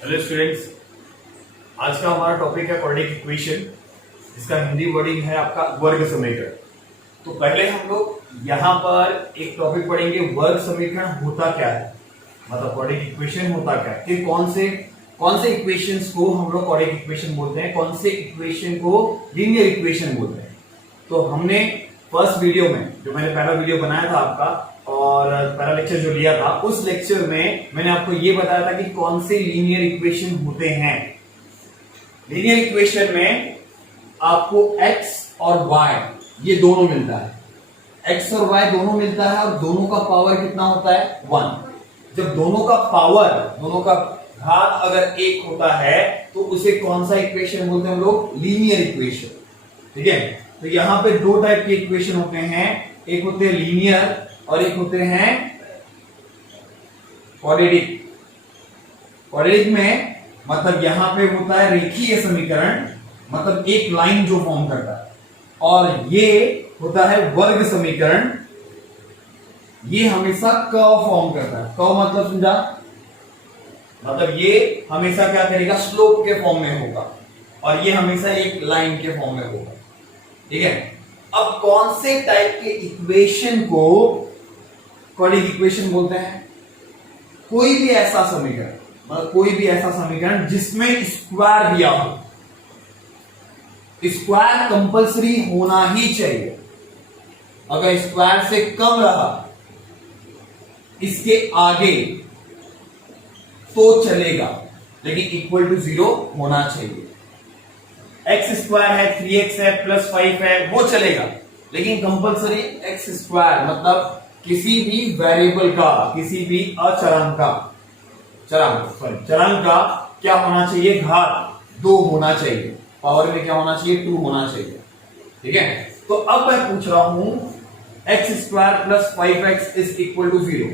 Hello students, आज का हमारा टॉपिक है क्वाड्रेटिक इक्वेशन, जिसका हिंदी वर्डिंग है आपका वर्ग समीकरण। तो पहले हम लोग यहाँ पर एक टॉपिक पढ़ेंगे, वर्ग समीकरण होता क्या है, मतलब क्वाड्रेटिक इक्वेशन होता क्या है, कि कौन से इक्वेशंस को हम लोग क्वाड्रेटिक इक्वेशन बोलते हैं, कौन से इक्वेशन को लीनियर इक्वेशन बोलते हैं। तो हमने फर्स्ट वीडियो में, जो मैंने पहला वीडियो बनाया था आपका और पहला लेक्चर जो लिया था, उस लेक्चर में मैंने आपको ये बताया था कि कौन से लीनियर इक्वेशन होते हैं। लीनियर इक्वेशन में आपको x और y ये दोनों मिलता है, x और y दोनों मिलता है और दोनों का पावर कितना होता है 1। जब दोनों का पावर, दोनों का घात अगर 1 होता है तो उसे कौन सा इक्वेशन बोलते हैं हम लोग, लीनियर इक्वेशन। ठीक है, तो यहां पे दो टाइप के इक्वेशन होते हैं, एक होते हैं लीनियर और एक होते हैं क्वाड्रेटिक। क्वाड्रेटिक में मतलब यहां पे होता है रेखीय समीकरण, मतलब एक लाइन जो फॉर्म करता है, और ये होता है वर्ग समीकरण, ये हमेशा कर्व फॉर्म करता है। कर्व मतलब समझा, मतलब ये हमेशा क्या करेगा, स्लोप के फॉर्म में होगा और ये हमेशा एक लाइन के फॉर्म में होगा। ठीक है, अब कौन से टाइप के इक्वेशन को क्वाड्रेटिक इक्वेशन बोलते हैं? कोई भी ऐसा समीकरण, मतलब कोई भी ऐसा समीकरण जिसमें स्क्वायर दिया हो। स्क्वायर कंपलसरी होना ही चाहिए, अगर स्क्वायर से कम रहा इसके आगे तो चलेगा, लेकिन इक्वल टू 0 होना चाहिए। एक्स स्क्वायर है, 3x है, प्लस 5 है, वो चलेगा, लेकिन कंपलसरी एक्स स्क्वायर मतलब किसी भी वेरिएबल का, किसी भी अचरांक का, चरांक का क्या होना चाहिए, घात 2 होना चाहिए, पावर में क्या होना चाहिए, 2 होना चाहिए। ठीक है, तो अब मैं पूछ रहा हूं x square plus 5x is equal to 0,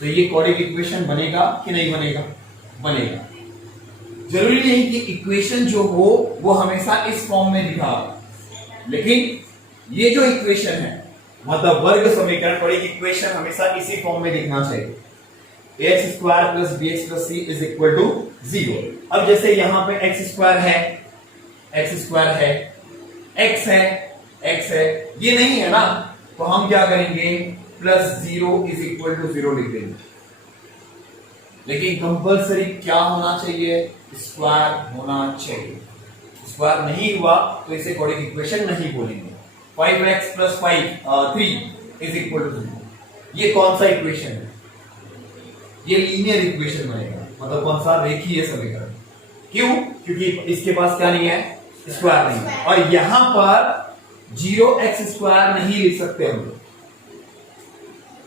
तो ये क्वाड्रेटिक इक्वेशन बनेगा कि नहीं बनेगा? बनेगा। जरूरी नहीं कि इक्वेशन जो हो वो हमेशा इस फॉर्म में दिखा, लेकिन ये जो इक्वेशन है, मतलब वर्ग समीकरण, क्वाड्रेटिक इक्वेशन हमेशा इसी फॉर्म में दिखना चाहिए। X square plus b x plus c is equal to 0। अब जैसे यहां पे एक्स स्क्वायर है, एक्स है, ये नहीं है ना, तो हम क्या करेंगे, प्लस 0 इज इक्वल टू 0 लिख देंगे। लेकिन कंपलसरी क्या होना चाहिए, स्क्वायर होना चाहिए। स्क्वायर नहीं हुआ तो इसे क्वाड्रेटिक इक्वेशन नहीं बोलेंगे। 5x plus 3 is equal to 0, ये कौन सा इक्वेशन है? ये लीनियर इक्वेशन बनेगा, मतलब कौन सा, रेखीय समीकरण। क्यों? क्योंकि इसके पास क्या नहीं है, स्क्वायर नहीं है, और यहां पर 0x स्क्वायर नहीं लिख सकते हम लोग।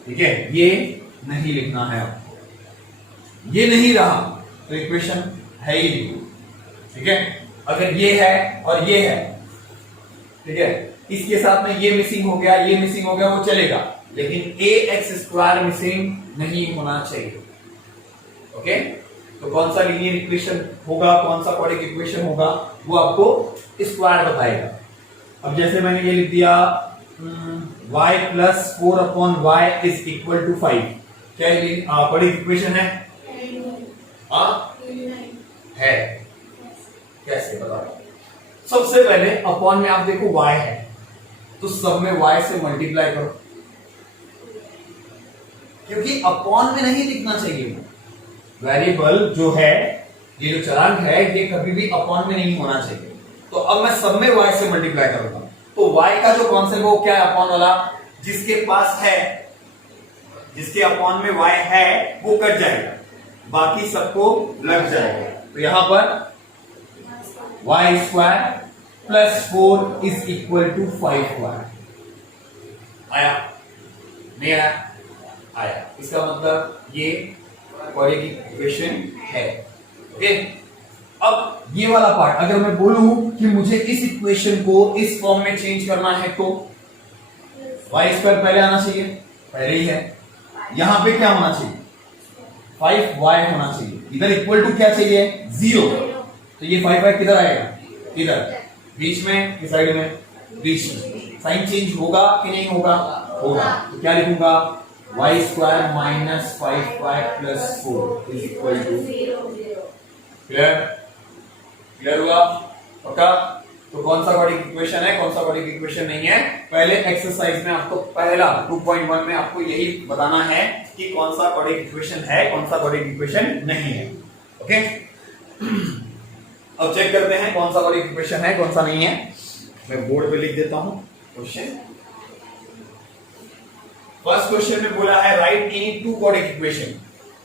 ठीक है, ये नहीं लिखना है आपको, ये नहीं रहा तो इक्वेशन है ही नहीं। ठीक है, अगर ये है और ये है, ठीक है, इसके साथ में ये मिसिंग हो गया, ये मिसिंग हो गया, वो चलेगा, लेकिन ax स्क्वायर मिसिंग नहीं होना चाहिए। ओके, तो कौन सा लीनियर इक्वेशन होगा, कौन सा क्वाड्रेटिक इक्वेशन होगा, वो आपको स्क्वायर बताएगा। अब जैसे मैंने ये लिख दिया y plus 4 upon y is equal to 5, क्या क्वाड्रेटिक इक्वेशन है? है, कैसे बताओ? सबसे पहले अपॉन में आप देखो y है, तो सब में y से मल्टीप्लाई करो, क्योंकि अपॉन में नहीं दिखना चाहिए। वेरिएबल जो है, ये जो चरांक है, ये कभी भी अपॉन में नहीं होना चाहिए। तो अब मैं सब में y से मल्टीप्लाई करूंगा, तो y का जो कॉन्सेप्ट वो क्या है, अपॉन वाला, जिसके पास है, जिसके अपॉन में y है वो कट जाएगा, बाकी सबको लग जाएगा। तो यहां पर y square plus 4 is equal to 5y आया, नहीं आया? आया। इसका मतलब ये क्वाड्रेटिक इक्वेशन है। ओके, अब ये वाला पार्ट अगर मैं बोलूं कि मुझे इस इक्वेशन को इस फॉर्म में चेंज करना है, तो y स्क्वायर पहले आना चाहिए, पहले ही है। यहां पे क्या होना चाहिए, 5y होना चाहिए। इधर इक्वल टू क्या चाहिए, 0, तो ये 5y किधर आएगा, इधर बीच में, इस साइड में, बीच में। साइन चेंज होगा कि नहीं होगा? होगा। तो क्या लिखूंगा, y square minus 5y plus 4 is equal to clear? Clear हुआ? पक्का? तो कौन सा क्वाड्रेटिक इक्वेशन है, कौन सा क्वाड्रेटिक इक्वेशन नहीं है, पहले एक्सरसाइज में आपको पहला 2.1 में आपको यही बताना है कि कौन सा क्वाड्रेटिक इक्वेशन है, कौन सा क्वाड्रेटिक इक्वेशन नहीं है। ओके, अब चेक करते हैं कौन सा क्वाड्रेटिक इक्वेशन है, कौन सा नहीं है। मैं बोर्ड पे लिख देता हूं क्वेश्चन। फर्स्ट क्वेश्चन में बोला है right any two quadratic equation.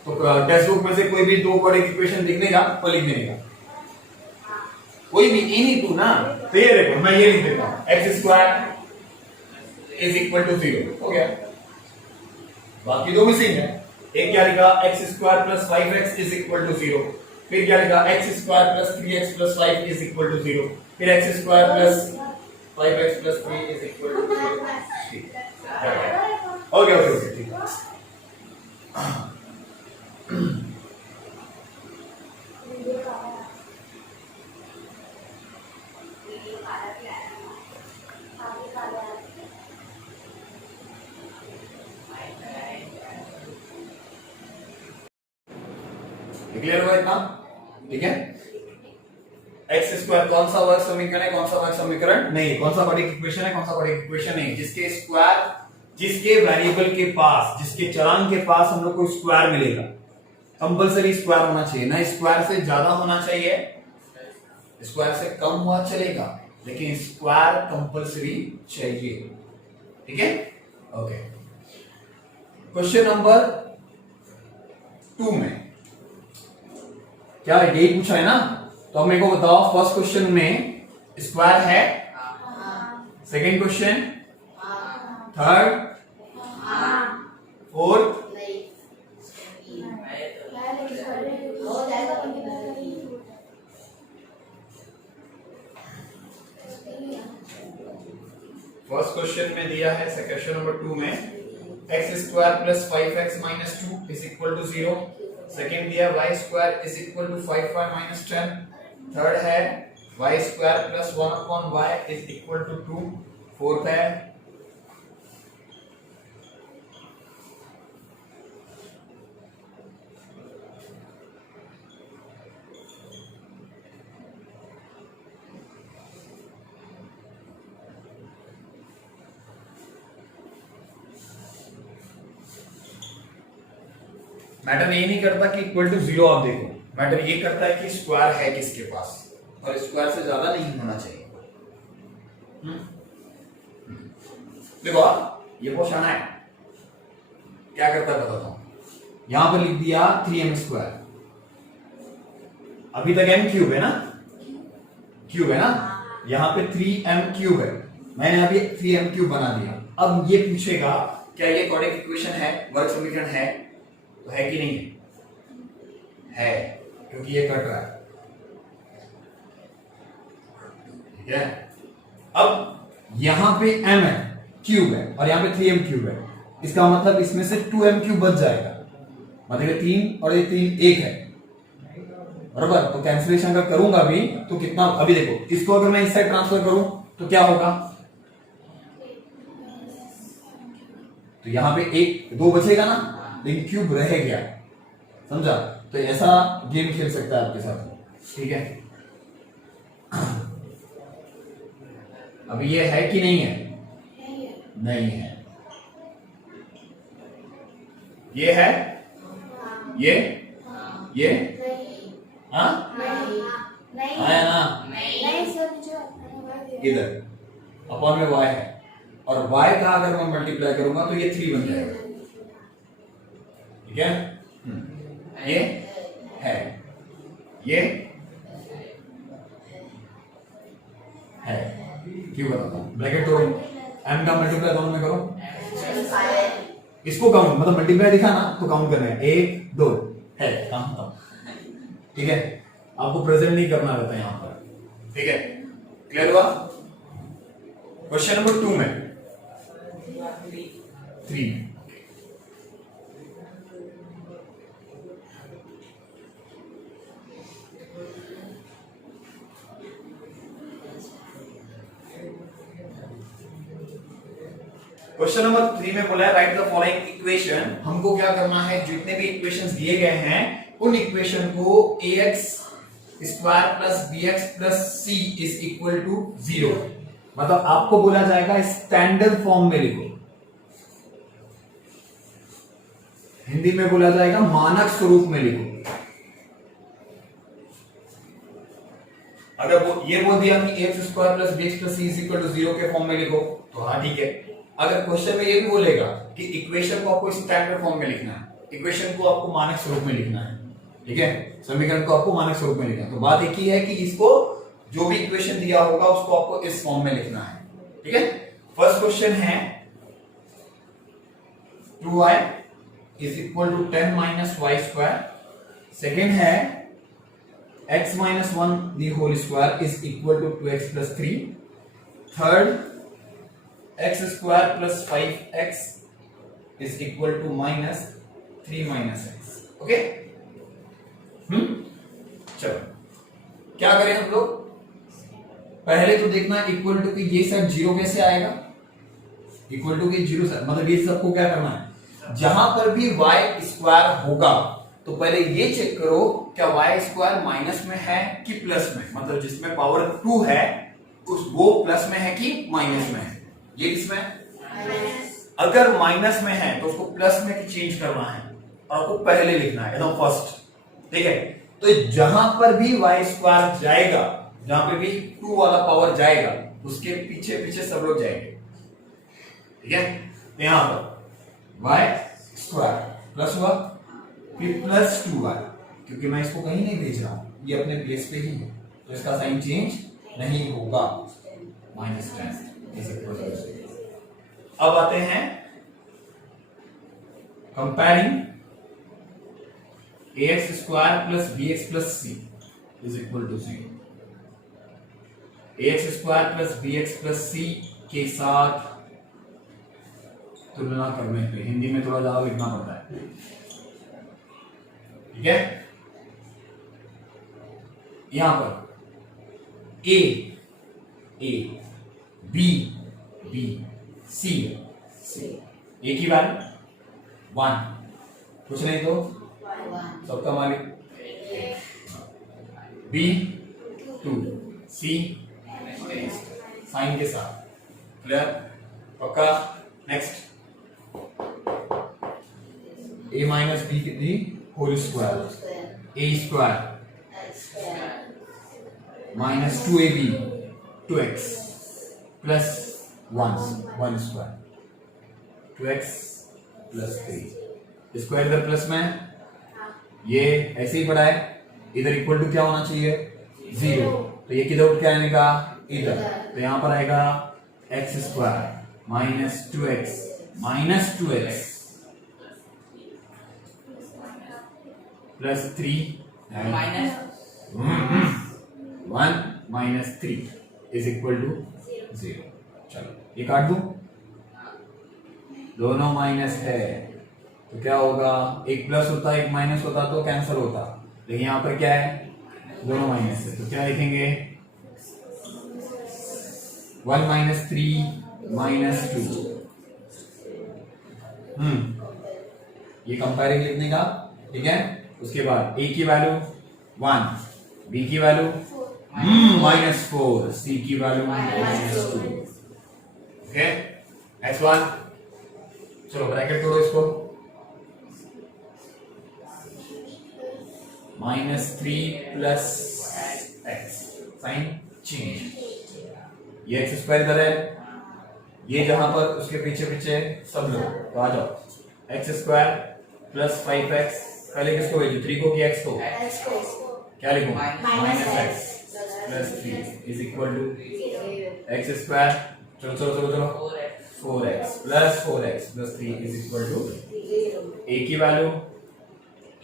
तो टेक्स्ट बुक में से कोई भी दो क्वाड्रेटिक इक्वेशन लिखने का तो लिख देने का, कोई भी एनी टू ना। तो ये देखो मैं ये लिख देता हूं, x square is equal to 0 हो गया, बाकी दो मिसिंग है। एक क्या लिखा, x square plus 5x is equal to 0। फिर क्या लिखा, x square plus 3x plus 5 is equal to 0। फिर x square plus 5x plus 3 is equal to 0। Okay okay okay ठीक है। क्लियर हुआ इतना? ठीक है। एक्स स्क्वायर कौन सा वर्ग समीकरण है, कौन सा वर्ग समीकरण नहीं है, कौन सा क्वाड्रेटिक इक्वेशन है, कौन सा क्वाड्रेटिक इक्वेशन नहीं, जिसके स्क्वायर, जिसके वेरिएबल के पास, जिसके चरांक के पास हम लोग को स्क्वायर मिलेगा, कंपलसरी स्क्वायर होना चाहिए, ना स्क्वायर से ज्यादा होना चाहिए, स्क्वायर से कम हुआ चलेगा, लेकिन स्क्वायर कंपलसरी चाहिए। ठीक है, ओके। क्वेश्चन नंबर 2 में क्या यही पूछा है ना, तो अब मेरे को बताओ फर्स्ट क्वेश्चन में स्क्वायर है, second question, third, fourth, first question में दिया है क्वेश्चन नंबर 2 में X square plus 5x minus 2 is equal to 0। Second दिया Y square is equal to 5y minus 10। Third है Y square plus 1 upon Y is equal to 2। Fourth है matter ये नहीं करता कि इक्वल टू 0 आप देखो, मैटर ये करता है कि स्क्वायर है किसके पास, और स्क्वायर से ज्यादा नहीं होना चाहिए। देखो ये क्वेश्चन है, क्या करता है बताता हूं। यहां पे लिख दिया 3m स्क्वायर, अभी तक m क्यूब है ना, क्यूब है ना, यहां पे 3m क्यूब है, मैंने अभी 3m क्यूब बना दिया। अब ये पूछेगा क्या ये क्वाड्रेटिक इक्वेशन है, वर्ग समीकरण है, तो है कि नहीं है, क्योंकि ये कट रहा है। ठीक है, अब यहां पे m है, क्यूब है, और यहां पे 3m क्यूब है, इसका मतलब इसमें से 2m क्यूब बच जाएगा, मतलब 3 और ये 3 1 है, बराबर। तो कैंसिलेशन अगर करूंगा भी तो कितना, अभी देखो इसको अगर मैं इस साइड ट्रांसफर करूं तो क्या होगा, तो यहां पे 1 2 बचेगा ना, लेकिन क्यूब रह गया, समझा। तो ऐसा गेम खेल सकता है आपके साथ। ठीक है, अब ये है कि नहीं है, नहीं है, ये है, ये हाँ आया ना, इधर अपॉन में y है, और y का अगर मैं मल्टीप्लाई करूंगा तो ये 3 बन जाएगा। ठीक है, ये है, ये है, क्यों बताता हूं, ब्रैकेट तोड़ो, m का मल्टीप्लाई दोनों में करो, इसको काउंट, मतलब मल्टीप्लाई दिखा ना तो काउंट करना है, 1 2 है, काम। ठीक है, आपको प्रेजेंट नहीं करना रहता है यहां पर। ठीक है, क्लियर हुआ? क्वेश्चन नंबर 2 में 3 क्वेश्चन नंबर 3 में बोला है राइट द फॉलोइंग इक्वेशन। हमको क्या करना है, जितने भी इक्वेशंस दिए गए हैं उन इक्वेशन को ax square plus b x plus c is equal to 0। मतलब आपको बोला जाएगा स्टैंडर्ड फॉर्म में लिखो, हिंदी में बोला जाएगा मानक स्वरूप में लिखो। अगर वो ये बोल दिया कि x square plus b x plus c is equal to 0 के फॉर्म में लिखो तो हाँ ठीक है। अगर क्वेश्चन में ये भी बोलेगा कि इक्वेशन को आपको स्टैंडर्ड फॉर्म में लिखना है, इक्वेशन को आपको मानक स्वरूप में लिखना है, ठीक है, समीकरण को आपको मानक स्वरूप में लिखना है, तो बात एक ही है कि इसको जो भी इक्वेशन दिया होगा उसको आपको इस फॉर्म में लिखना है, ठीक है। फर्स्ट क्वेश्चन है 2y is equal to 10 minus y square. Second है x minus 1 the whole square is equal to 2x plus 3. Third, x square plus 5x is equal to minus 3 minus x. Okay? चलो क्या करें हम लोग, पहले तो देखना इक्वल टू की ये सेट 0 कैसे आएगा। इक्वल टू की 0 सेट मतलब ये सबको क्या करना है, जहां पर भी y स्क्वायर होगा तो पहले ये चेक करो क्या y स्क्वायर माइनस में है कि प्लस में, मतलब जिसमें पावर 2 है उस वो प्लस में है कि माइनस में है। ये किसमें माइनस, अगर माइनस में है तो उसको प्लस में चेंज करना है और आपको पहले लिखना है एकदम फर्स्ट, ठीक है। तो जहां पर भी y स्क्वायर जाएगा, जहां पे भी 2 वाला पावर जाएगा उसके पीछे पीछे सब लोग जाएंगे, ठीक है। तो यहां पर y स्क्वायर प्लस हुआ फिर प्लस 2y, क्योंकि मैं इसको कहीं नहीं भेज रहा हूं, ये अपने प्लेस पे ही है तो इसका साइन चेंज नहीं होगा, माइनस 10। अब आते हैं comparing ax square plus bx plus c is equal to 0। ax square plus bx plus c के साथ तुलना करने पे हिंदी में थोड़ा ज्यादा लिखना पड़ता है, ठीक है। यहां पर a b b c a की वैल्यू 1, कुछ नहीं तो सबका मालिक, b 2 c साइन के साथ, क्लियर, पक्का। नेक्स्ट a माइनस b कितनी whole square, a square minus 2ab 2x plus 1 square 2x plus 3 square इधर प्लस में, ये ऐसे ही पड़ा है, इधर इक्वल टू क्या होना चाहिए 0, तो ये किधर उठ के आने का इधर, तो यहां पर आएगा x square minus 2x plus 3 minus 1 minus 3 is equal to 0। चलो ये काट दूं, दोनों माइनस है तो क्या होगा, एक प्लस होता एक माइनस होता तो कैंसिल होता, लेकिन यहां पर क्या है दोनों माइनस है तो क्या लिखेंगे 1 माइनस 3 माइनस 2। ये कंपेयरिंग लिखने का, ठीक है। उसके बाद a की वैल्यू 1, b की वैल्यू -4, c की वैल्यू -2, ओके। x1 चलो ब्रैकेट तोड़ो इसको, -3 प्लस x साइन चेंज, ये x स्क्वायर इधर है, ये जहां पर उसके पीछे पीछे सब लोग तो आ जाओ, x स्क्वायर प्लस 5x, पहले किसको भेजो 3 को कि x को, क्या लिखूं -x plus 3 is equal to x square, चलो चलो चलो चलो 4x plus 3 is equal to a की वैल्यू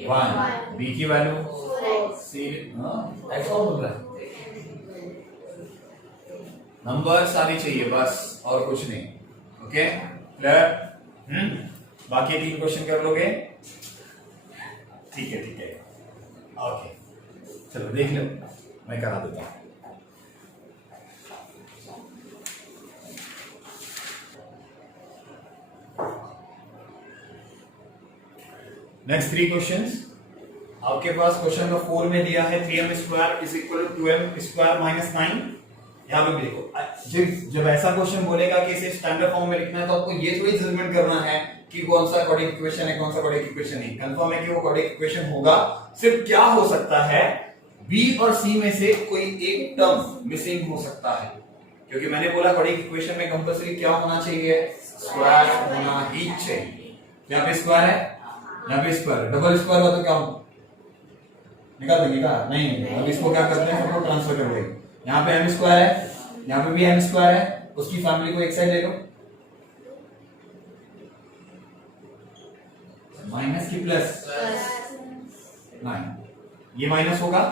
1, b की वैल्यू c, x कौन बोल रहा है, नंबर्स आनी चाहिए बस और कुछ नहीं, ओके क्लियर। बाकी 3 क्वेश्चन कर लोगे, ठीक है ओके, चलो देख लो, मैं करा देता हूं। नेक्स्ट 3 क्वेश्चंस आपके पास क्वेश्चन नंबर 4 में दिया है 3m² is equal to 2m² minus 9। यहाँ पे भी देखो, जब ऐसा क्वेश्चन बोलेगा कि इसे स्टैंडर्ड फॉर्म में लिखना है, तो आपको ये थोड़ी जजमेंट करना है कि कौन सा क्वाड्रेटिक इक्वेशन है, कौन सा क्वाड्रेटिक इक्वेशन नहीं। कंफर्म है कि वो क्वाड्रेटिक इक्वेशन होगा। सिर्फ क्या हो सकता है, बी और सी में से कोई एक टर्म मिसिंग हो सकता है, क्योंकि मैंने बोला क्वाड्रेटिक इक्वेशन में कंपल्सरी क्या होना चाहिए, स्क्वायर होना ही चाहिए। यहाँ पे स्क्वायर है, यहाँ पे स्क्वायर, डबल स्क्वायर हो तो क्या हो, निकाल देंगे क्या? नहीं, अब इसको क्या करते हैं, सबको ट्रांसफर कर देंगे। यहाँ पे एम स्क्वायर है, यहाँ पे भी एम स्क्वायर है, उसकी फैमिली को एक साइड ले लो, माइनस की प्लस 9, ये माइनस होगा,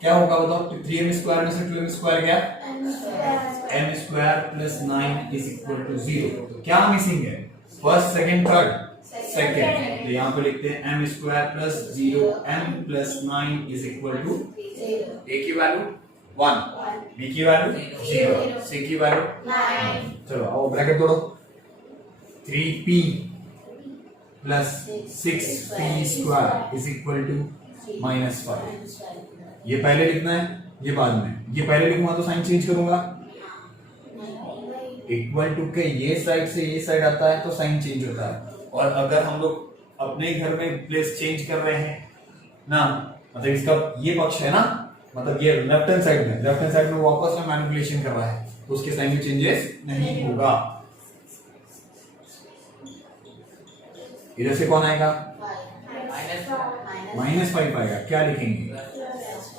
क्या होगा बताओ, 3m² में से 2m² क्या, m² plus 9 is equal to 0। तो क्या मिसिंग है, फर्स्ट सेकंड थर्ड, सेकंड, तो यहाँ पे लिखते हैं m² plus 0, m plus 9 is equal to a की वैल्यू 1, b की वैल्यू 0, c की वैल्यू 9। चलो आओ ब्रैकेट तोड़ो, 3p plus 6p² is equal to -5। ये पहले लिखना है, ये बाद में। ये पहले लिखूंगा तो साइन चेंज करूंगा, इक्वल टू के ये साइड से ये साइड आता है तो साइन चेंज होता है। और अगर हम लोग अपने घर में प्लेस चेंज कर रहे हैं ना, मतलब इसका ये पक्ष है ना, मतलब ये लेफ्ट हैंड साइड में वापस में मैनिपुलेशन कर रहा है, तो उसके साइन में चेंजेस नहीं होगा। इधर से कौन आएगा, -5 आएगा। क्या लिखेंगे,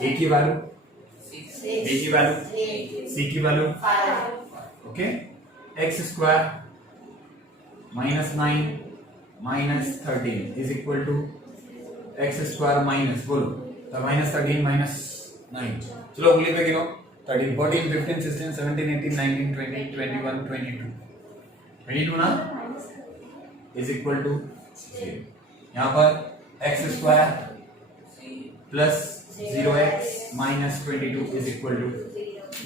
a की वैल्यू, b की वैल्यू, c की value, okay. x² -9 -13 is equal to x² minus, बोलो तो -13 -9। चलो उंगली पे गिनो, 13 14 15 16 17 18 19 20 21 22 ना, इज इक्वल टू 0। यहाँ पर x² plus 0x minus 22 is equal to,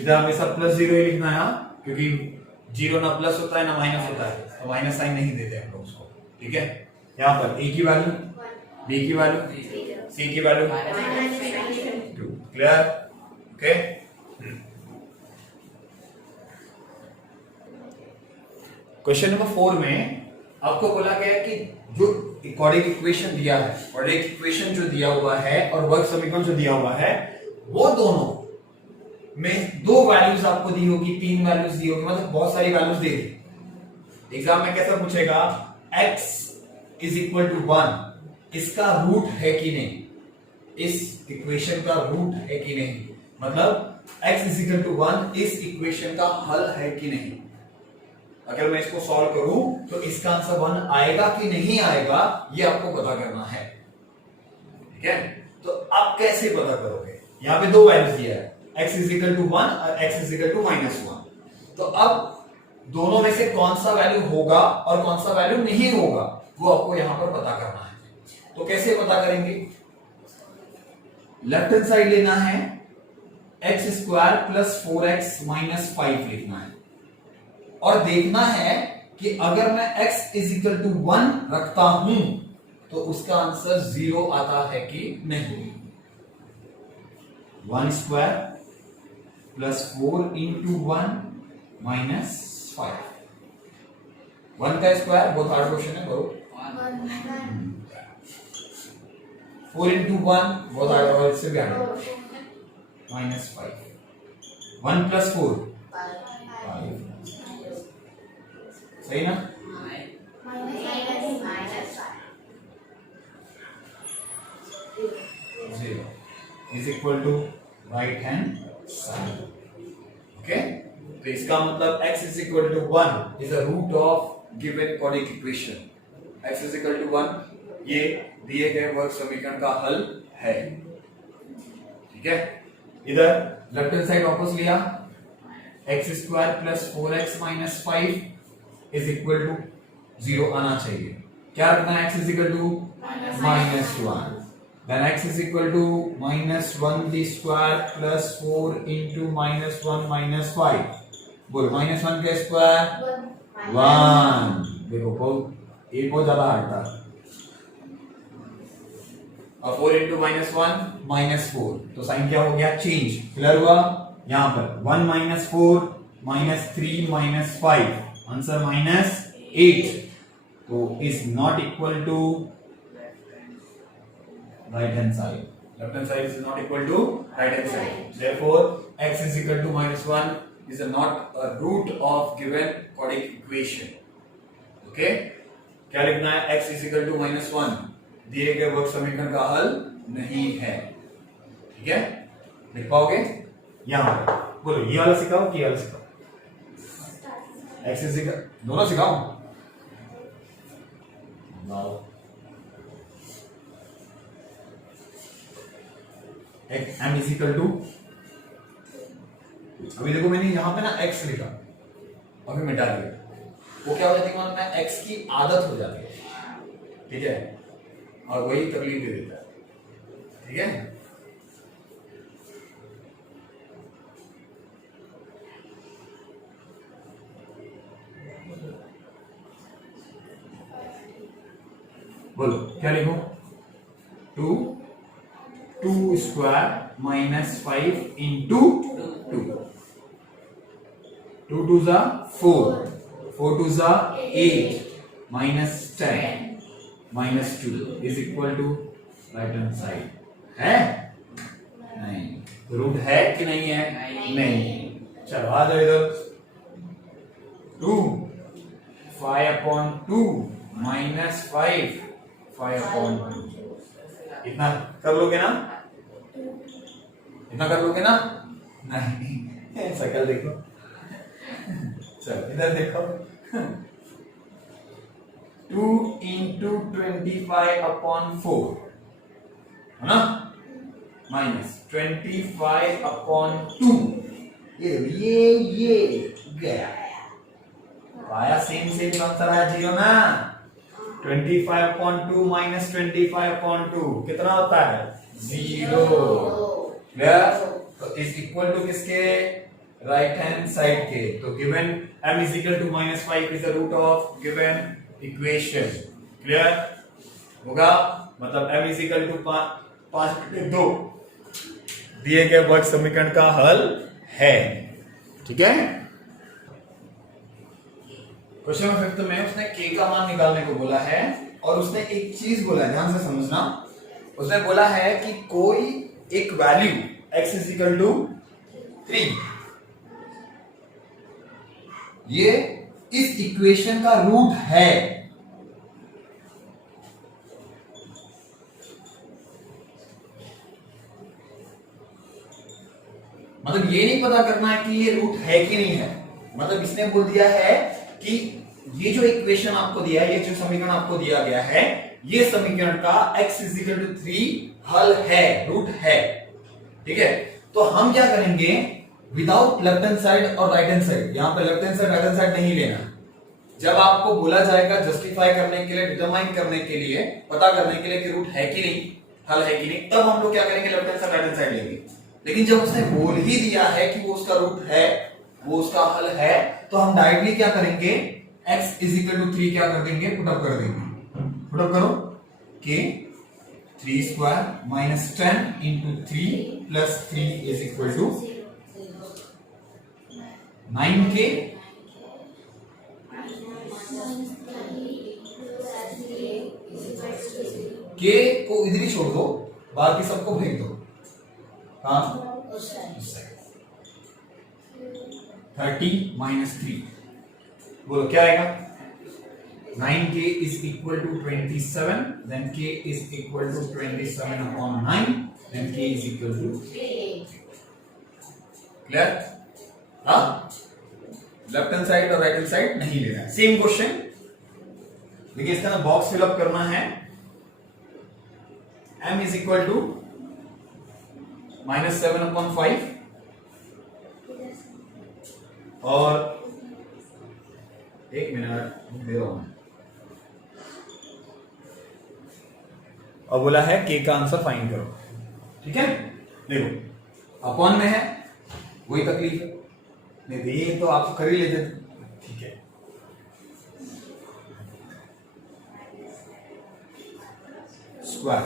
इधर हमेशा प्लस 0 ही लिखना है, क्योंकि 0 ना प्लस होता है ना माइनस होता है, तो माइनस साइन नहीं देते हम लोग उसको, ठीक है। यहाँ पर a की वैल्यू, b की वैल्यू, c की value 2, clear, okay. Question number 4 में आपको बोला गया कि जो क्वाड्रेटिक इक्वेशन दिया है, क्वाड्रेटिक इक्वेशन जो दिया हुआ है और वर्ग समीकरण जो दिया हुआ है, वो दोनों में 2 वैल्यूज आपको दी होगी, 3 वैल्यूज दी होगी, मतलब बहुत सारी वैल्यूज दे दी। एग्जाम में कैसा पूछेगा, x इज इक्वल टू 1, इसका रूट है कि नहीं, इस इक्वेशन का रूट है कि नहीं, मतलब x इज इक्वल टू 1 इस इक्वेशन का हल है कि नहीं। अगर मैं इसको सॉल्व करूं तो इसका आंसर 1 आएगा कि नहीं आएगा, ये आपको पता करना है, ठीक है। तो आप कैसे पता करोगे, यहाँ पे 2 वैल्यूज दिया है, x इज इक्वल टू 1 और x इज इक्वल टू -1। तो अब दोनों में से कौन सा वैल्यू होगा और कौन सा वैल्यू नहीं होगा, वो आपको यहां पर पता करना है। तो कैसे पता करेंगे, लेफ्ट हैंड साइड लेना है, x² प्लस 4x माइनस 5 लिखना है, और देखना है कि अगर मैं x इज इक्वल टू 1 रखता हूं तो उसका आंसर 0 आता है कि नहीं। 1² प्लस 4 इंटू 1 माइनस 5, 1 का स्क्वायर, बहुत हार्ड क्वेश्चन है, करो 4 इंटू 1 बहुत हार्ड, और इससे भी हार्ड, -5, 1 प्लस 4 5, सही ना, -0 is equal to right hand side, okay. तो इसका मतलब x is equal to 1 is a root of given quadratic equation, x is equal to 1 ये दिए गए वर्ग समीकरण का हल है, ठीक है। इधर लेफ्ट हैंड साइड वापस लिया, x² plus 4x minus 5 is equal to 0 आना चाहिए। क्या रखना है, x is equal to -1, then x is equal to -1 the square plus 4 into -1 minus 5, बोलो -1 का स्क्वायर 1, देखो बहुत ये बहुत ज्यादा हार्ड था, और 4 इंटू -1 -4, तो साइन क्या हो गया, चेंज। क्लियर हुआ? यहां पर 1 -4 -3 -5, आंसर -8, तो is not equal to right hand side. Left hand side is not equal to right hand side. Therefore, x is equal to -1 is not a root of given quadratic equation. Okay? क्या लिखना है? x is equal to -1 दिए गए वर्ग समीकरण का हल नहीं है। ठीक है? लिख पाओगे? यहां पर बोलो, ये वाला सिखाओ कि ये वाला सिखाओ? x is equal, दोनों सिखाओ। m इज इक्वल टू, अभी देखो मैंने यहां पे ना x लिखा, अभी मिटा दिया, वो क्या हो जाती है ना, x की आदत हो जाती है। ठीक है? और वही तकलीफ दे देता है। ठीक है? बोलो क्या लिखो? 2 स्क्वायर -5 इंटू 2, 2 2 जा 4, 4 2 जा 8, -10 -2 is equal to right hand side है? नहीं। रूट है कि नहीं है? नहीं। चलो आ जाओ इधर। 2 5/2 -5 5/2, इतना कर लोगे ना? इतना कर लोगे ना? नहीं। शकल देखो। चलो इधर देखो। 2 इंटू 25/4 है ना, -25/2, ये गया, आया सेम आंसर आया 0 ना। 25/2 -25/2 कितना होता है? 0। क्लियर? तो इज इक्वल टू किसके? राइट हैंड साइड के। तो given m is equal to -5 is the root of given equation. Clear होगा? मतलब m इज इक्वल टू 5/2 दिए गए वर्ग समीकरण का हल है। ठीक है? क्वेश्चन नंबर 5 में उसने k का मान निकालने को बोला है और उसने एक चीज बोला है, ध्यान से समझना। उसने बोला है कि कोई एक value x is equal to 3, ये इस इक्वेशन का रूट है। मतलब ये नहीं पता करना है कि ये रूट है कि नहीं है, मतलब इसने बोल दिया है कि ये जो इक्वेशन आपको दिया है, ये जो समीकरण आपको दिया गया है, ये समीकरण का x इज इक्वल टू 3 हल है, रूट है। ठीक है? तो हम क्या करेंगे, विदाउट लेफ्ट हैंड साइड और राइट हैंड साइड, यहां पे left hand side right hand side नहीं लेना। जब आपको बोला जाएगा जस्टिफाई करने के लिए, डिटरमाइन करने के लिए, पता करने के लिए कि रूट है कि नहीं, हल है कि नहीं, तब हम लोग क्या करेंगे, left hand side right hand side लेंगे। लेकिन जब उसने बोल ही दिया है कि वो उसका रूट है, वो उसका हल है, तो हम डायरेक्टली क्या करेंगे, x इज इक्वल टू 3 क्या कर देंगे, पुटअप कर देंगे। पुटअप करो k 3 square -10 into 3 plus 3 is equal to 9k k को इधर ही छोड़ दो, बाकी सबको फेंक दो। हाँ 30 - 3, बोलो क्या आएगा? 9k is equal to 27, then k is equal to 27/9, then k is equal to 8। Clear? हाँ, लेफ्ट हैंड साइड और राइट हैंड साइड नहीं लेना है। सेम क्वेश्चन, देखिए इसका ना बॉक्स फिलअप करना है। m is equal to -7/5 और 1 मिनट दे रहा हूं, और बोला है k का आंसर फाइंड करो। ठीक है? देखो अपॉन में है, वही तकलीफ है, नहीं तो ये तो आप कर ही लेते थे। ठीक है? स्क्वायर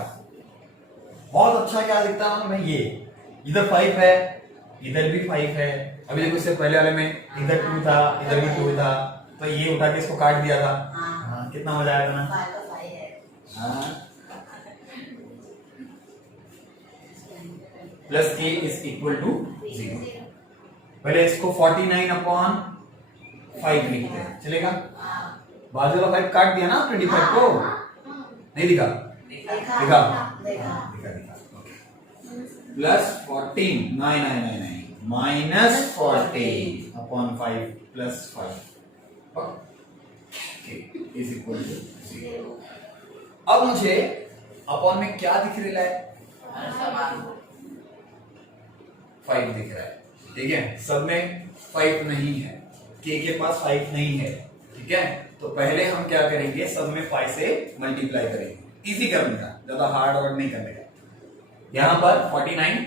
बहुत अच्छा क्या दिखता है हमें, ये इधर 5 है, इधर भी 5 है। अभी देखो इससे पहले वाले में इधर 2 था, इधर भी 2 था, तो ये उठा के इसको काट दिया था। हाँ, कितना मजा आया था ना। प्लस के इज इक्वल टू 0। पहले इसको 49/5 लिखते हैं, चलेगा? बाजू वाला 5 काट दिया ना 25 को, नहीं दिखा? दिखा plus 14 9 minus 40/5 plus 5 is equal to 0। अब मुझे अपॉन में क्या दिख रहा है? 5 दिख रहा है, ठीक है। सब में 5 नहीं है, के पास 5 नहीं है, ठीक है। तो पहले हम क्या करेंगे, सब में 5 से मल्टीप्लाई करेंगे, इजी करने का, ज्यादा हार्ड वर्क नहीं करने का। यहां पर 49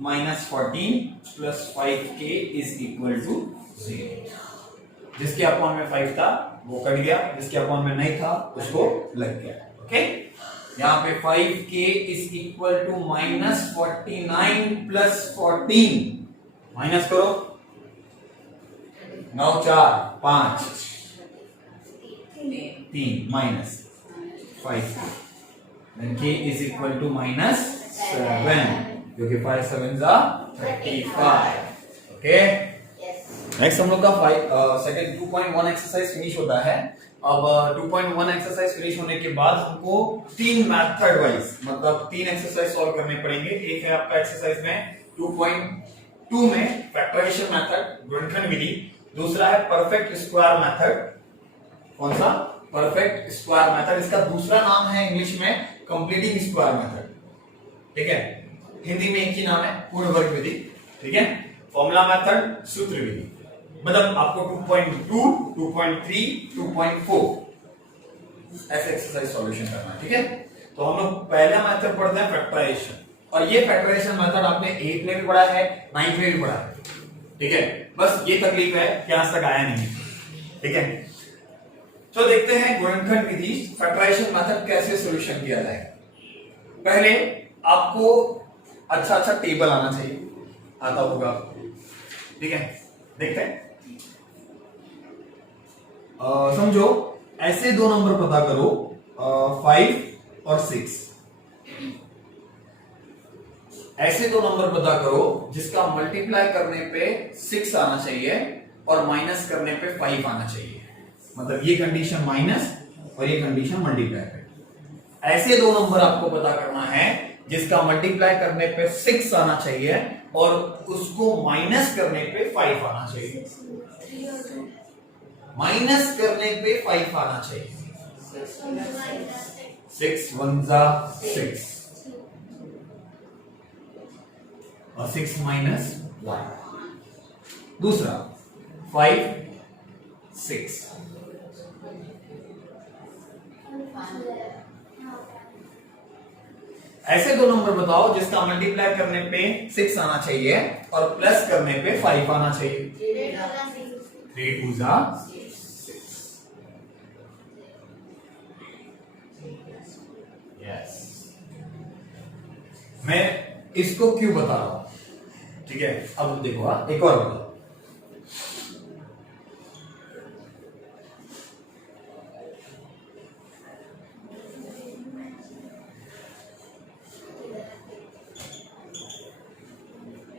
minus 14 plus 5k is equal to 0। जिसके अपॉन में 5 था वो कट गया, जिसके अपॉन में नहीं था उसको लग गया, ओके। यहाँ पे 5k is equal to minus 49 प्लस 14, माइनस करो, 9 4 5 3 minus 5k, then k is equal to minus 7, क्योंकि 5 7s are 35, ओके। नेक्स्ट हम लोग का सेकंड 2.1 एक्सरसाइज फिनिश होता है। अब 2.1 एक्सरसाइज फिनिश होने के बाद हमको 3 मेथड वाइज, मतलब 3 एक्सरसाइज सॉल्व करने पड़ेंगे। एक है आपका एक्सरसाइज में 2.2 में फैक्टराइजेशन मेथड, गुणनखंड विधि। दूसरा है परफेक्ट स्क्वायर मेथड। कौन सा? Perfect square method. इसका दूसरा नाम है इंग्लिश में कंप्लीटिंग स्क्वायर मेथड, ठीक है। हिंदी में एक ही नाम है, पूर्ण वर्ग विधि, ठीक है। फॉर्मूला मेथड, सूत्र विधि। मतलब आपको 2.2, 2.3, 2.4 ऐसे एक्सरसाइज सॉल्यूशन करना है, ठीक है। तो हम लोग पहला मेथड पढ़ते हैं फैक्टराइजेशन, और ये फैक्टराइजेशन मेथड आपने 8th में भी पढ़ा है, 9th में भी पढ़ा है, ठीक है। बस ये तकलीफ है कि आज तक आया नहीं, ठीक है। तो देखते हैं गुणनखंड विधि फैक्टराइजेशन मेथड कैसे सॉल्यूशन किया जाएगा। पहले आपको अच्छा टेबल आना चाहिए, आता होगा, ठीक है। देखते हैं। समझो ऐसे दो नंबर पता करो, 5 और 6। ऐसे दो नंबर पता करो जिसका मल्टीप्लाई करने पे 6 आना चाहिए और माइनस करने पे 5 आना चाहिए। मतलब ये कंडीशन माइनस और ये कंडीशन मल्टीप्लाई पे। ऐसे दो नंबर आपको पता करना है जिसका मल्टीप्लाई करने पे 6 आना चाहिए और उसको माइनस करने पे 5 आना चाहिए। माइनस करने पे 5 आना चाहिए। 6 1 6 और 6 माइनस 1। दूसरा 5 6। ऐसे दो नंबर बताओ जिसका मल्टीप्लाई करने पे 6 आना चाहिए और प्लस करने पे 5 आना चाहिए। 3 2 6। यस, मैं इसको क्यों बता रहा हूं, ठीक है। अब देखो, एक और बताओ।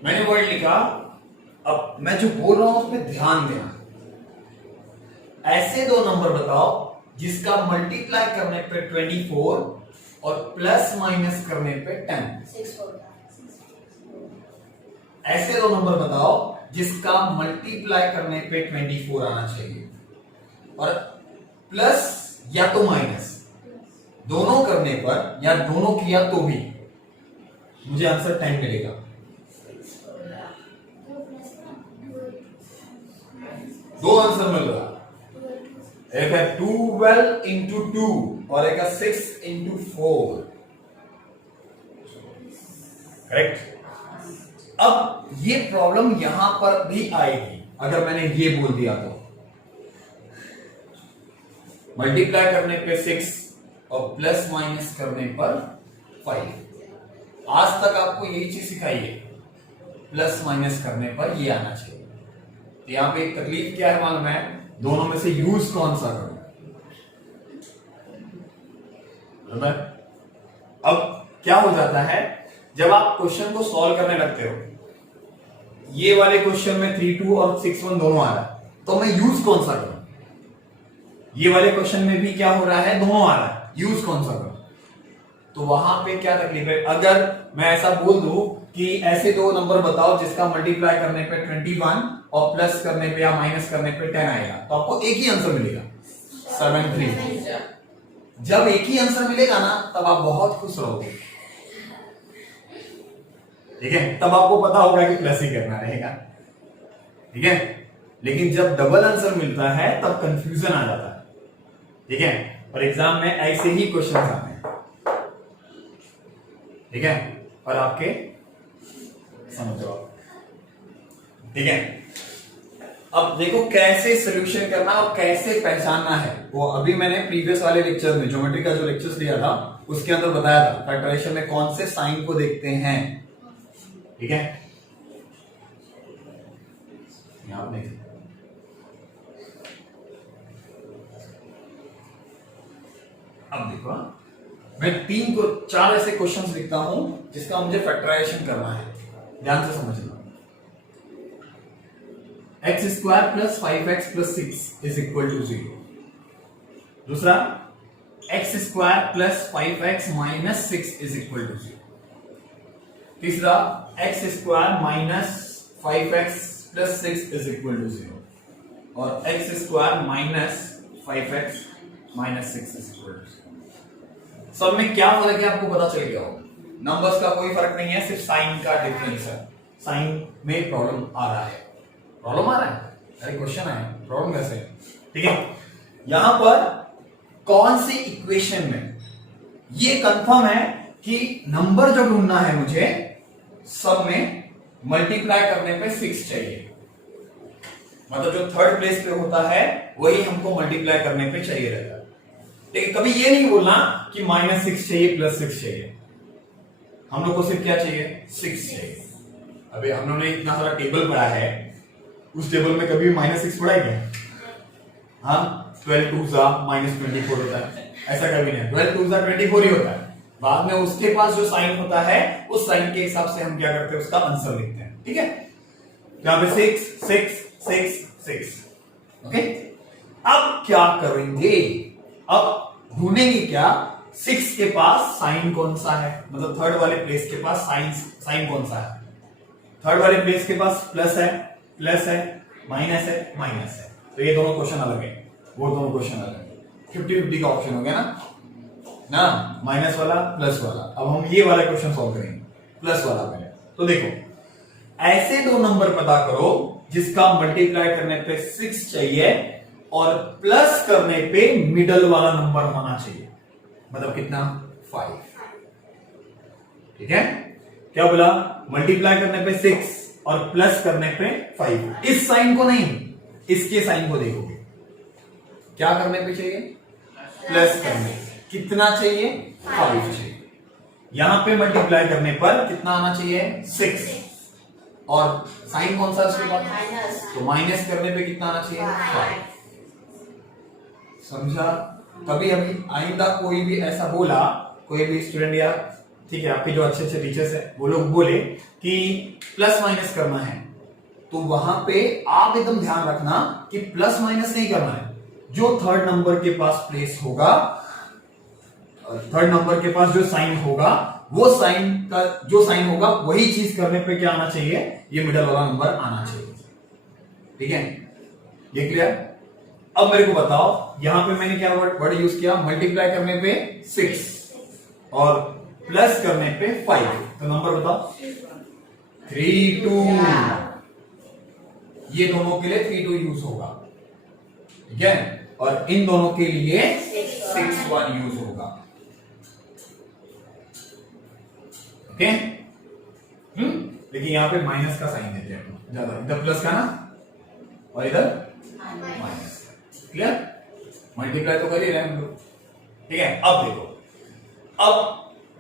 मैंने वर्ड लिखा, अब मैं जो बोल रहा हूं उस पर ध्यान देना। ऐसे दो नंबर बताओ जिसका मल्टीप्लाई करने पे 24 और प्लस माइनस करने पे 10। ऐसे दो नंबर बताओ जिसका मल्टीप्लाई करने पे 24 आना चाहिए और प्लस या तो माइनस, दोनों करने पर या दोनों किया तो भी मुझे आंसर 10 मिलेगा। दो आंसर मिल रहा, एक है 12 इंटू 2 और एक है 6 इंटू 4, करेक्ट। अब ये प्रॉब्लम यहां पर भी आएगी अगर मैंने ये बोल दिया तो। मल्टीप्लाई करने पे 6 और प्लस माइनस करने पर 5, आज तक आपको यही चीज सिखाई है, प्लस माइनस करने पर ये आना चाहिए। तो यहां पे एक तकलीफ क्या है मालूम है, दोनों में से यूज कौन सा करूं। अब क्या हो जाता है, जब आप क्वेश्चन को सॉल्व करने लगते हो, ये वाले क्वेश्चन में 3-2 और 6-1 दोनों आ रहा है, तो मैं यूज कौन सा करूं। ये वाले क्वेश्चन में भी क्या हो रहा है, दोनों आ रहा है, यूज कौन सा करूं। तो वहां पे क्या तकलीफ है, अगर मैं ऐसा बोल दूं कि ऐसे दो नंबर बताओ जिसका मल्टीप्लाई करने पे 21 और प्लस करने पे या माइनस करने पे 10 आएगा, तो आपको एक ही आंसर मिलेगा 7-3। जब एक ही आंसर मिलेगा ना, तब आप बहुत खुश रहोगे, ठीक है, तब आपको पता होगा कि प्लस ही करना रहेगा, ठीक है। लेकिन जब डबल आंसर मिलता है तब कंफ्यूजन आ जाता है, ठीक है। और एग्जाम में ऐसे ही क्वेश्चन आते हैं, ठीक है, और आपके समझो, ठीक है। अब देखो कैसे सोल्यूशन करना और कैसे पहचानना है, वो अभी मैंने प्रीवियस वाले लेक्चर में ज्योमेट्री का जो लेक्चर्स लिया था उसके अंदर बताया था, फैक्टराइजेशन में कौन से साइन को देखते हैं, ठीक है। यहां देखिए, अब देखो मैं 4 ऐसे क्वेश्चंस लिखता हूं जिसका मुझे फैक्टराइजेशन करना है, ध्यान से समझना। x² + 5x + 6 = 0। दूसरा x² + 5x - 6 = 0। तीसरा x² - 5x + 6 = 0 और x² - 5x - 6 = 0। सब में क्या फर्क है आपको पता चल गया होगा, नंबर्स का कोई फर्क नहीं है, सिर्फ साइन का डिफरेंस है। साइन में प्रॉब्लम आ रहा है, अरे क्वेश्चन है, प्रॉब्लम कैसे, ठीक है। यहां पर कौन सी इक्वेशन में ये कंफर्म है कि नंबर जो ढूंढना है मुझे, सब में मल्टीप्लाई करने पे 6 चाहिए, मतलब जो थर्ड प्लेस पे होता है वही हमको मल्टीप्लाई करने पे चाहिए रहता है। लेकिन कभी ये नहीं बोलना कि -6 चाहिए +6 चाहिए, हम लोग को सिर्फ क्या चाहिए, 6 चाहिए। अभी हम लोगों ने इतना सारा टेबल पढ़ा है, उस टेबल में कभी -6 पढ़ा है क्या? हाँ, 12 2 -24 होता है, ऐसा कभी नहीं, 12 2 24 ही होता है। बाद में उसके पास जो साइन होता है उस साइन के हिसाब से हम क्या करते हैं, उसका आंसर लिखते हैं, ठीक है। यहां पे 6 6 6 6, ओके। अब क्या करेंगे, अब ढूंढेंगे क्या, 6 के पास साइन कौन सा है, मतलब थर्ड वाले प्लेस के पास साइन कौन सा है। थर्ड वाले प्लेस के पास प्लस है, माइनस है, तो ये दोनों क्वेश्चन अलग है, वो दोनों क्वेश्चन अलग है। 50-50 का ऑप्शन हो गया ना, माइनस वाला प्लस वाला। अब हम ये वाला क्वेश्चन सॉल्व करेंगे, प्लस वाला पहले। तो देखो, ऐसे दो नंबर पता करो जिसका मल्टीप्लाई करने पे 6 चाहिए और प्लस करने पे मिडल वाला नंबर होना चाहिए, मतलब कितना, 5, ठीक है। क्या बोला, मल्टीप्लाई करने पे 6 और प्लस करने पे 5। इस साइन को नहीं, इसके साइन को देखोगे, क्या करने पे चाहिए, प्लस करने पे कितना चाहिए, 5 चाहिए। यहां पे मल्टीप्लाई करने पर कितना आना चाहिए, 6, और साइन कौन सा उसके बाद, तो माइनस करने पे कितना आना चाहिए, 5। समझा। कभी अभी आइंदा कोई भी ऐसा बोला, कोई भी स्टूडेंट या ठीक है आपके जो अच्छे अच्छे टीचर्स है वो लोग बोले कि प्लस माइनस करना है, तो वहां पे आप एकदम ध्यान रखना कि प्लस माइनस नहीं करना है, जो थर्ड नंबर के पास प्लेस होगा, थर्ड नंबर के पास जो साइन होगा, वो साइन का जो साइन होगा वही चीज करने पे क्या आना चाहिए, ये मिडल वाला नंबर आना चाहिए, ठीक है। ये क्लियर। अब मेरे को बताओ, यहां पे मैंने क्या वर्ड यूज किया, मल्टीप्लाई करने पे 6 और प्लस करने पे 5, तो नंबर बताओ, 3 2। ये दोनों के लिए 3 2 यूज होगा, ठीक है, और इन दोनों के लिए 6 1 यूज होगा, ओके। लेकिन यहां पे माइनस का साइन देते हैं ज्यादा, इधर प्लस का ना और इधर माइनस, क्लियर। मल्टीप्लाई तो कर ही रहे हैं हम लोग, ठीक है। अब देखो, अब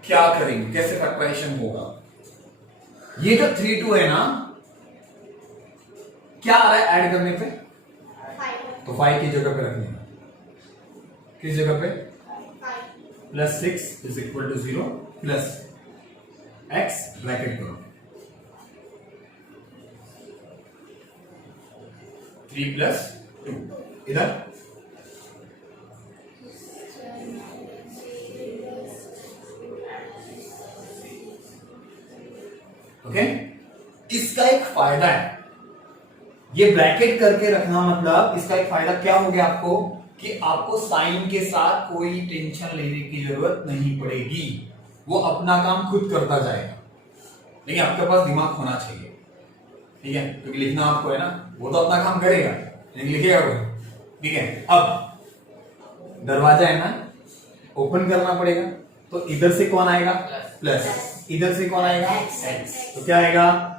क्या करेंगे, कैसे फैक्टराइजेशन होगा? ये जो 3 2 है ना, क्या आ रहा है ऐड करने पे? 5 तो 5 की जगह पे रखने का, किस जगह पे? Plus 6 is equal to 0 plus x bracket करो 3 प्लस 2 इधर ओके। इसका एक फायदा है, ये ब्रैकेट करके रखना, मतलब इसका एक फायदा क्या हो गया आपको कि आपको साइन के साथ कोई टेंशन लेने की जरूरत नहीं पड़ेगी, वो अपना काम खुद करता जाएगा। लेकिन आपके पास दिमाग होना चाहिए, ठीक है, क्योंकि लिखना आपको है ना, वो तो अपना काम करेगा लेकिन लिखेगा कोई, ठीक है। अब दरवाजा है ना, ओपन करना पड़ेगा, तो इधर से कौन आएगा? प्लस, इधर से कौन आएगा? x, तो क्या आएगा?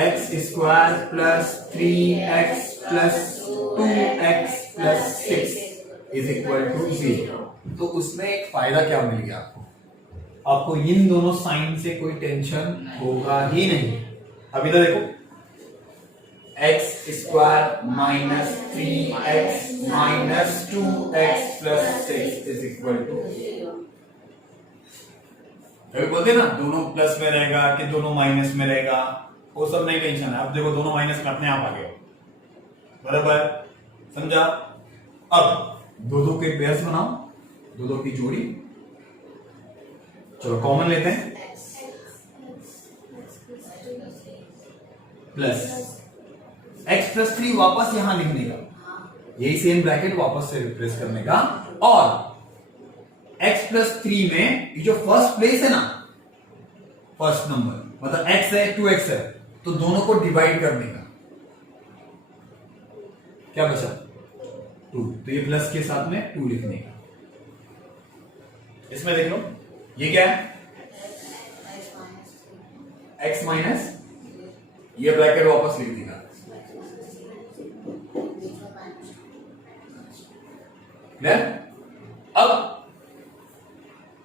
x square plus 3x plus 2x plus 6 is equal to 0। तो उसमें एक फायदा क्या मिल गया आपको? आपको इन दोनों साइन से कोई टेंशन होगा ही नहीं। अब इधर देखो, x square minus 3x minus 2x plus 6 is equal to 0। कभी बोलते ना दोनों प्लस में रहेगा कि दोनों माइनस में रहेगा, वो सब नहीं टेंशन है। अब देखो दोनों माइनस में अपने आप आ गए, बराबर, समझा? अब दो के पेयर्स बनाओ, दो की जोड़ी, चलो कॉमन लेते हैं, प्लस x प्लस 3 वापस यहां लिखने का, यही सेम ब्रैकेट वापस से रिप्लेस करने का, और x प्लस 3 में ये जो फर्स्ट प्लेस है ना, फर्स्ट नंबर मतलब x है 2x है, तो दोनों को डिवाइड करने का, क्या बचा? 2, तो ये प्लस के साथ में 2 लिखने का। इसमें देख लो ये क्या है? x माइनस, ये ब्रैकेट वापस लिख देगा, क्लियर? अब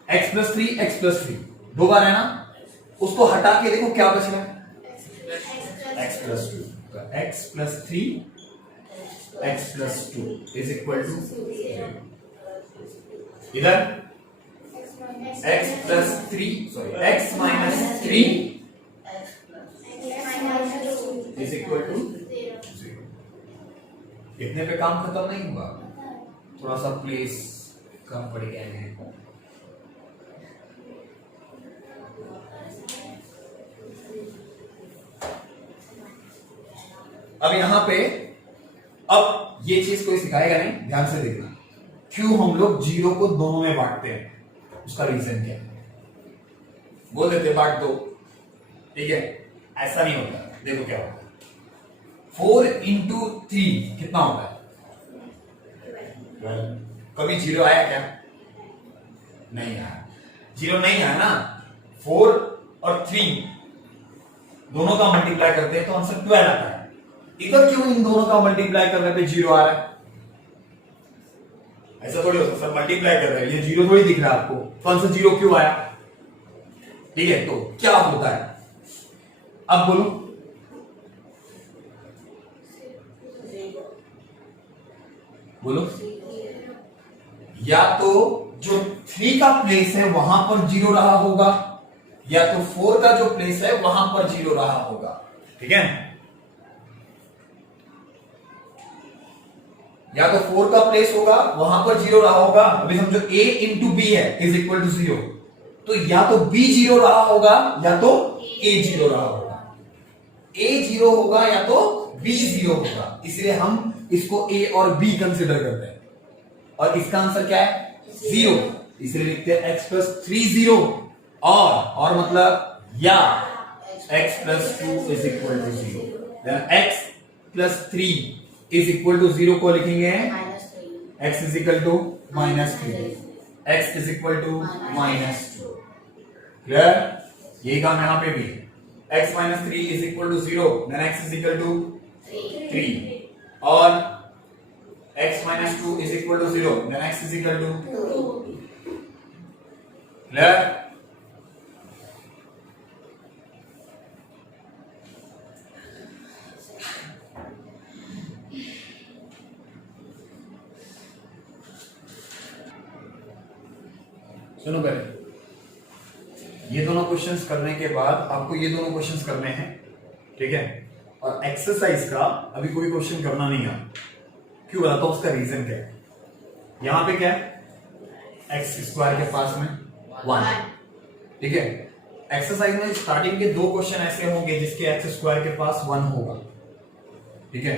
x प्लस 3 x प्लस 3 दो बार है ना, उसको हटा के देखो क्या बच रहा है? x प्लस 2, तो x plus 3 x plus 2 is equal to, इधर x plus 3 sorry x minus 3 is equal to 0। इतने पे काम खत्म नहीं हुआ, थोड़ा सा प्लेस कम पड़ गया है। अब यहां पे, अब ये चीज कोई सिखाएगा नहीं, ध्यान से देखना, क्यों हम लोग जीरो को दोनों में बांटते हैं, उसका रीजन क्या है? बोल देते बांट दो, ठीक है, ऐसा नहीं होता। देखो क्या होता है, 4 इंटू 3 कितना होता है? 12। कभी जीरो आया क्या? नहीं आया, जीरो नहीं आया ना। 4 और 3 दोनों का मल्टीप्लाई करते हैं तो आंसर 12 आता है। इधर क्यों इन दोनों का मल्टीप्लाई करने पे जीरो आ रहा है? ऐसा थोड़ी होता, सब मल्टीप्लाई कर रहे हैं, ये जीरो थोड़ी दिख रहा है आपको, तो आंसर जीरो क्यों आया? ठीक है, तो क्या होता है अब बोलो? बोलो, या तो जो 3 का प्लेस है वहां पर जीरो रहा होगा, या तो 4 का जो प्लेस है वहां पर जीरो रहा होगा, ठीक है? या तो 4 का प्लेस होगा वहां पर जीरो रहा होगा। अभी समझो a इंटू बी है इज इक्वल टू 0, तो या तो b जीरो रहा होगा या तो a जीरो रहा होगा। a जीरो होगा या तो b जीरो होगा, इसलिए हम इसको a और b कंसिडर करते हैं, और इसका आंसर क्या है? 0, इसलिए लिखते हैं x प्लस 3 0, और मतलब या x plus 2 is equal to 0। Then x plus 3 is equal to 0 को लिखेंगे x is equal to -3, x is equal to -2। Clear? यही काम यहां पे भी, x minus 3 is equal to 0, then x is equal to 3, और x minus 2 is equal to 0, then x is equal to 2। Clear? सुनो पहले, ये दोनों क्वेश्चंस करने के बाद आपको ये दोनों क्वेश्चंस करने हैं, ठीक है। और एक्सरसाइज का अभी कोई क्वेश्चन करना नहीं है। क्यों बताता हूं, उसका रीजन क्या है। यहां पे क्या है, एक्स स्क्वायर के पास में 1, ठीक है। एक्सरसाइज में स्टार्टिंग के 2 क्वेश्चन ऐसे होंगे जिसके एक्स स्क्वायर के पास 1 होगा, ठीक है,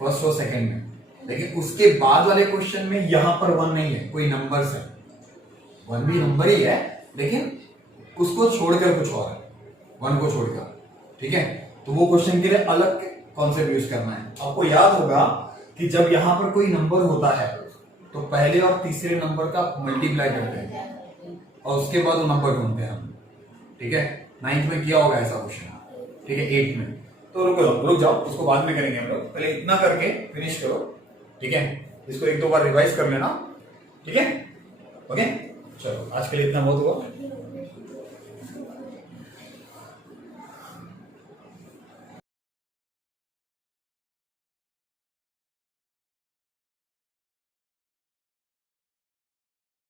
फर्स्ट और सेकंड में। लेकिन उसके बाद वाले क्वेश्चन में यहां पर 1 नहीं है, कोई नंबर्स है। 1 भी नंबर ही है लेकिन उसको छोड़कर कुछ और है, 1 को छोड़कर, ठीक है। तो वो क्वेश्चन के लिए अलग कॉन्सेप्ट यूज करना है। आपको याद होगा कि जब यहां पर कोई नंबर होता है तो पहले और तीसरे नंबर का मल्टीप्लाई करते हैं और उसके बाद वो नंबर ढूंढते हैं हम, ठीक है। 9th में किया होगा ऐसा क्वेश्चन, ठीक है, 8th में। तो रुक जाओ, उसको बाद में करेंगे हम लोग, पहले इतना करके फिनिश करो, ठीक है। इसको 1-2 बार रिवाइज कर लेना, ठीक है, ओके। चलो आज के लिए इतना बहुत हुआ।